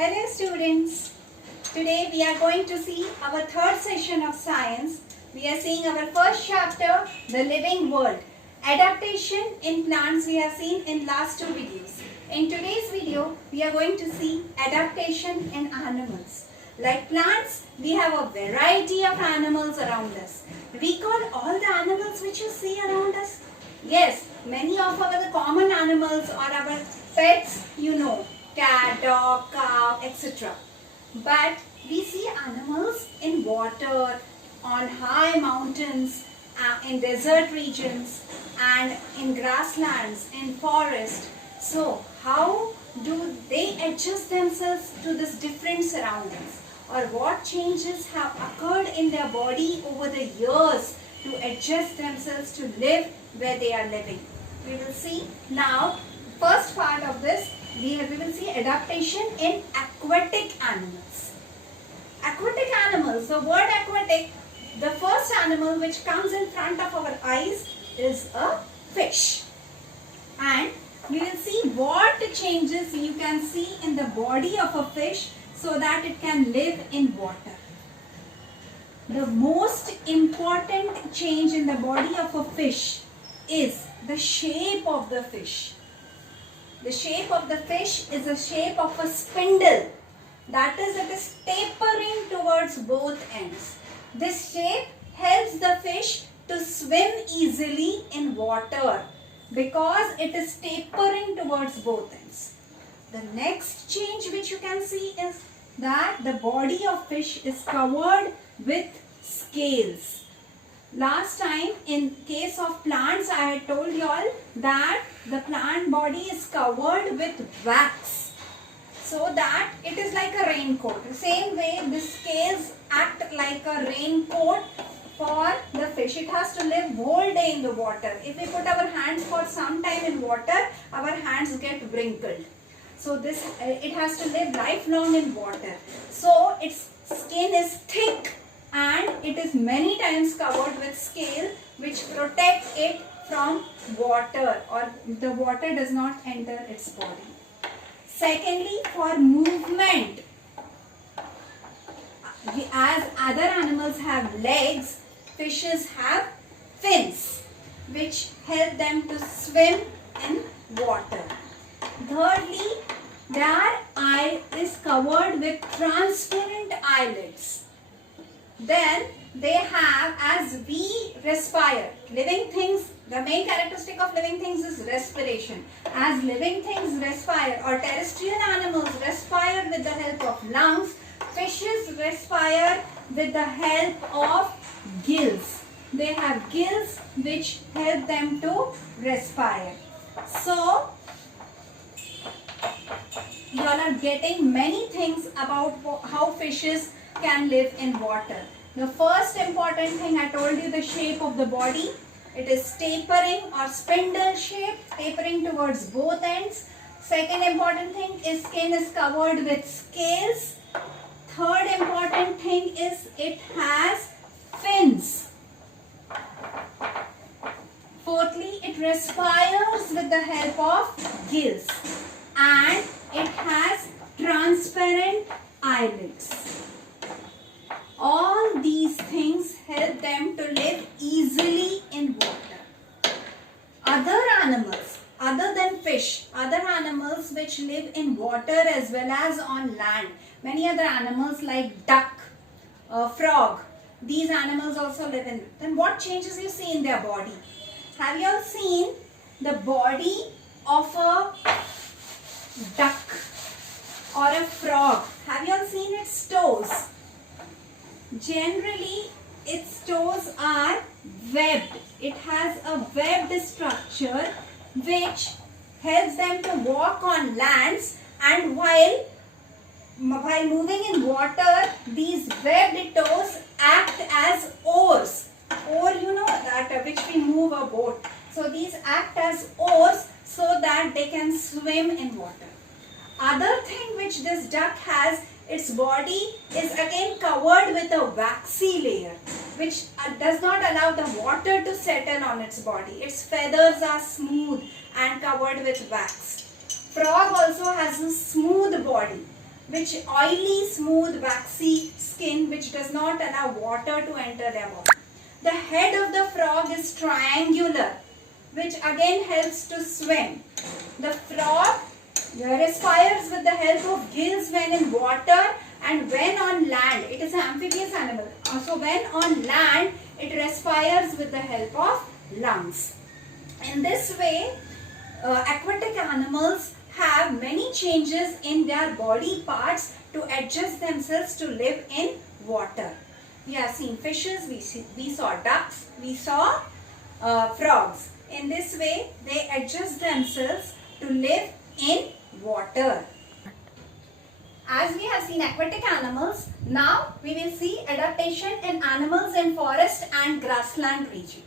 Hello students. Today we are going to see our third session of science. We are seeing our first chapter, the living world. Adaptation in plants we have seen in last two videos. In today's video, we are going to see adaptation in animals. Like plants, we have a variety of animals around us. Recall all the animals which you see around us. Yes, many of our common animals or our pets, you know, cat, dog, cow, etc. But we see animals in water, on high mountains, in desert regions, and in grasslands, in forest. So, how do they adjust themselves to this different surroundings? Or what changes have occurred in their body over the years to adjust themselves to live where they are living? We will see now, first part of this, we will see adaptation in aquatic animals. Aquatic animals, the word aquatic, the first animal which comes in front of our eyes is a fish. And we will see what changes you can see in the body of a fish so that it can live in water. The most important change in the body of a fish is the shape of the fish. The shape of the fish is the shape of a spindle. That is, it is tapering towards both ends. This shape helps the fish to swim easily in water because it is tapering towards both ends. The next change which you can see is that the body of fish is covered with scales. Last time in case of plants I had told you all that the plant body is covered with wax so that it is like a raincoat. The same way the scales act like a raincoat for the fish. It has to live whole day in the water. If we put our hands for some time in water, our hands get wrinkled. So this it has to live lifelong in water. So its skin is thick and it is many times covered with scale which protect it from water, or the water does not enter its body. Secondly, for movement, as other animals have legs, fishes have fins which help them to swim in water. Thirdly, their eye is covered with transparent eyelids. Then they have, as we respire, living things, the main characteristic of living things is respiration. As living things respire, or terrestrial animals respire with the help of lungs, fishes respire with the help of gills. They have gills which help them to respire. So, you all are getting many things about how fishes can live in water. The first important thing I told you, the shape of the body. It is tapering or spindle shape, tapering towards both ends. Second important thing is skin is covered with scales. Third important thing is it has fins. Fourthly, it respires with the help of gills. And it has transparent eyelids. All these things help them to live easily in water. Other animals, other than fish, other animals which live in water as well as on land, many other animals like duck, frog, these animals also live in. Then what changes you see in their body? Have you all seen the body of a duck or a frog? Have you all seen its toes? Generally, its toes are webbed. It has a webbed structure which helps them to walk on lands, and while moving in water, these webbed toes act as oars. Oar, you know, that which we move a boat. So these act as oars so that they can swim in water. Other thing which this duck has, its body is again covered with a waxy layer which does not allow the water to settle on its body. Its feathers are smooth and covered with wax. Frog also has a smooth body which oily, smooth, waxy skin which does not allow water to enter their body. The head of the frog is triangular, which again helps to swim. The frog respires with the help of gills when in water, and when on land, it is an amphibious animal. So when on land, it respires with the help of lungs. In this way, aquatic animals have many changes in their body parts to adjust themselves to live in water. We have seen fishes, we saw ducks, we saw frogs. In this way, they adjust themselves to live in water. As we have seen aquatic animals, now we will see adaptation in animals in forest and grassland region.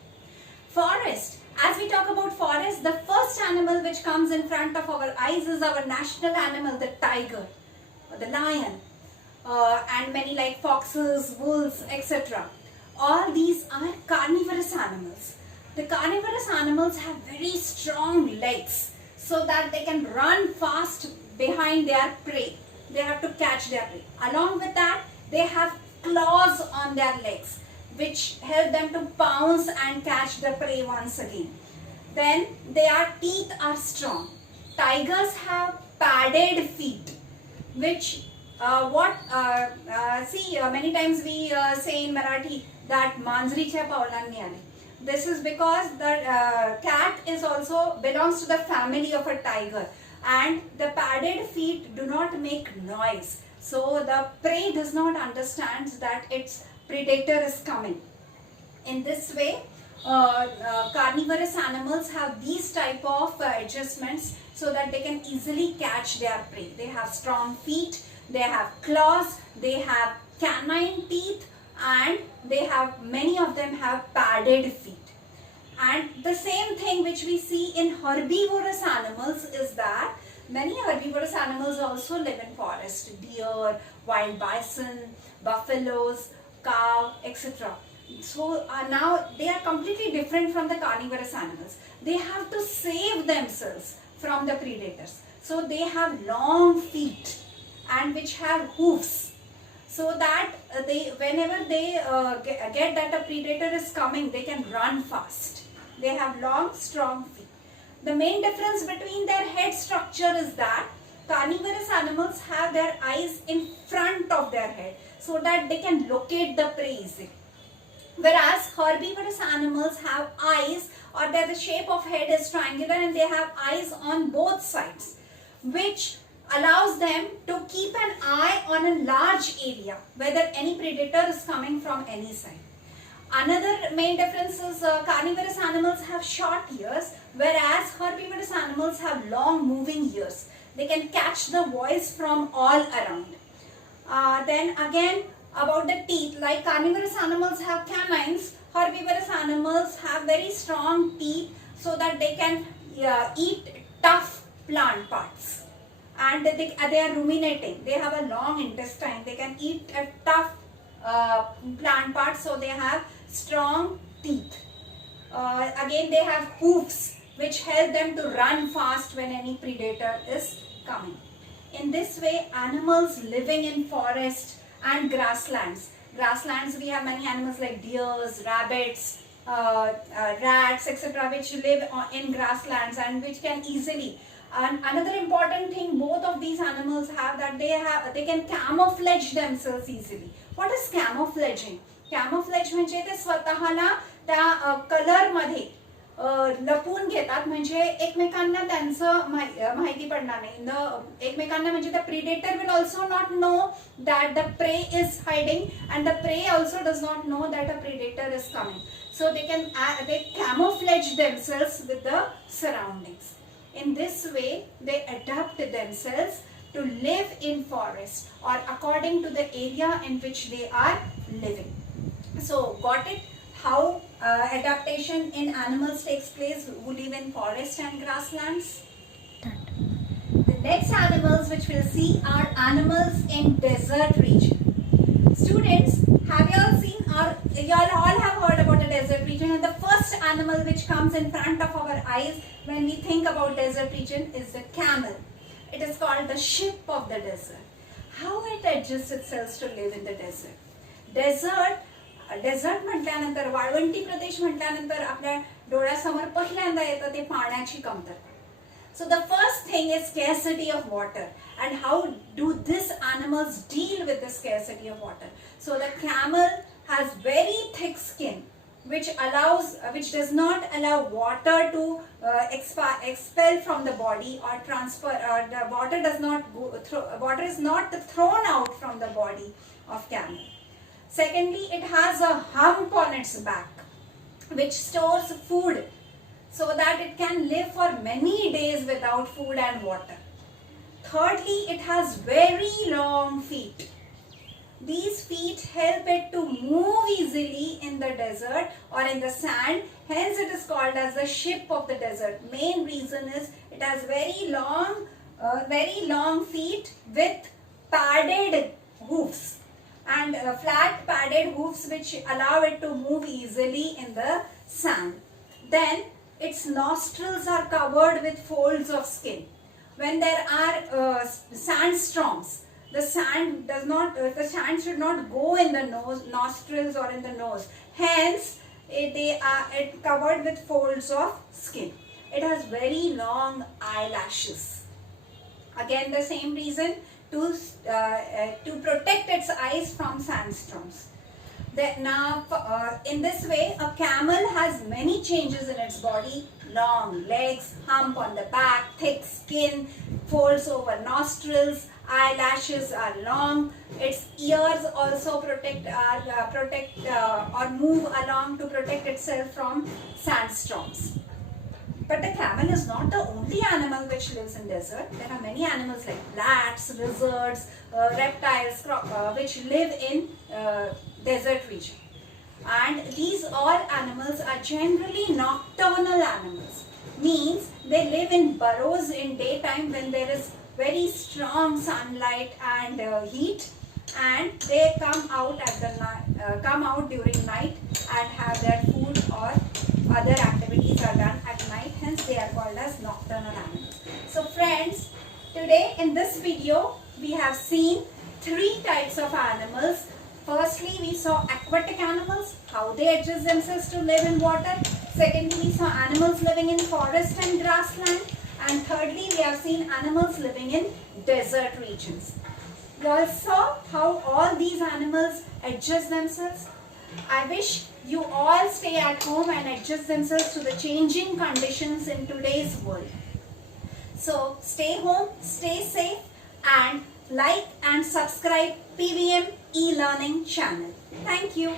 Forest. As we talk about forest, the first animal which comes in front of our eyes is our national animal, the tiger, or the lion, and many like foxes, wolves, etc. All these are carnivorous animals. The carnivorous animals have very strong legs so that they can run fast behind their prey. They have to catch their prey. Along with that, they have claws on their legs, which help them to pounce and catch the prey once again. Then their teeth are strong. Tigers have padded feet, which many times we say in Marathi that manjricha paulanni आली. This is because the cat is also belongs to the family of a tiger, and the padded feet do not make noise. So the prey does not understand that its predator is coming. In this way, carnivorous animals have these type of adjustments so that they can easily catch their prey. They have strong feet, they have claws, they have canine teeth, and many of them have padded feet. And the same thing which we see in herbivorous animals is that many herbivorous animals also live in forest. Deer, wild bison, buffaloes, cow, etc. So now they are completely different from the carnivorous animals. They have to save themselves from the predators. So they have long feet and which have hoofs, so that whenever they get that a predator is coming, they can run fast. They have long, strong feet. The main difference between their head structure is that carnivorous animals have their eyes in front of their head so that they can locate the prey easily. Whereas herbivorous animals have eyes, or the shape of head is triangular, and they have eyes on both sides, which allows them to keep an eye on a large area, whether any predator is coming from any side. Another main difference is carnivorous animals have short ears, whereas herbivorous animals have long moving ears. They can catch the voice from all around. Then again, about the teeth, like carnivorous animals have canines, herbivorous animals have very strong teeth so that they can eat tough plant parts. And they are ruminating. They have a long intestine. They can eat a tough plant parts, so they have strong teeth. Again, they have hoofs which help them to run fast when any predator is coming. In this way, animals living in forest and grasslands. Grasslands, we have many animals like deers, rabbits, rats, etc., which live in grasslands and which can easily. And another important thing both of these animals have, that they can camouflage themselves easily. What is camouflaging? Camouflage म्हणजे ते स्वतःला त्या colour मध्ये लपून घेतात, म्हणजे एकमेकांना त्यांचं माहिती पडणार नाही. एकमेकांना म्हणजे the predator will also not know that the prey is hiding, and the prey also does not know that a predator is coming. So they camouflage themselves with the surroundings. In this way, they adapt themselves to live in forest or according to the area in which they are living. So, got it? How adaptation in animals takes place who live in forest and grasslands? The next animals which we'll see are animals in desert region. Students, have you all seen, or you all have heard about the desert region, and the first animal which comes in front of our eyes when we think about desert region is the camel. It is called the ship of the desert. How it adjusts itself to live in the desert. Desert म्हटल्यानंतर वाळवंटी प्रदेश म्हटल्यानंतर आपल्या डोळ्यासमोर पहिल्यांदा येतं ते पाण्याची कमतरता. So the first thing is scarcity of water, and how do these animals deal with the scarcity of water? So the camel has very thick skin, which does not allow water to expel from the body or transfer, or the water does not go water is not thrown out from the body of camel. Secondly, it has a hump on its back, which stores food, so that it can live for many days without food and water. Thirdly, it has very long feet. These feet help it to move easily in the desert or in the sand. Hence, it is called as the ship of the desert. Main reason is it has very long feet with padded hoofs and flat padded hoofs, which allow it to move easily in the sand. Then its nostrils are covered with folds of skin. When there are sandstorms, the sand should not go in the nostrils or in the nose. Hence, they are covered with folds of skin. It has very long eyelashes. Again, the same reason, to protect its eyes from sandstorms. In this way, a camel has many changes in its body: long legs, hump on the back, thick skin, folds over nostrils, eyelashes are long. Its ears also protect or move along to protect itself from sandstorms. But the camel is not the only animal which lives in desert. There are many animals like bats, lizards, reptiles, which live in desert region. And these all animals are generally nocturnal animals. Means they live in burrows in daytime when there is very strong sunlight and heat, and they come out during night and have their food or other activities are done at night. Hence, they are called as nocturnal animals. So friends, today in this video we have seen 3 types of animals. Firstly, we saw aquatic animals, how they adjust themselves to live in water. Secondly, we saw animals living in forest and grassland. And thirdly, we have seen animals living in desert regions. We also saw how all these animals adjust themselves. I wish you all stay at home and adjust themselves to the changing conditions in today's world. So stay home, stay safe, and like and subscribe PVM e-learning channel. Thank you.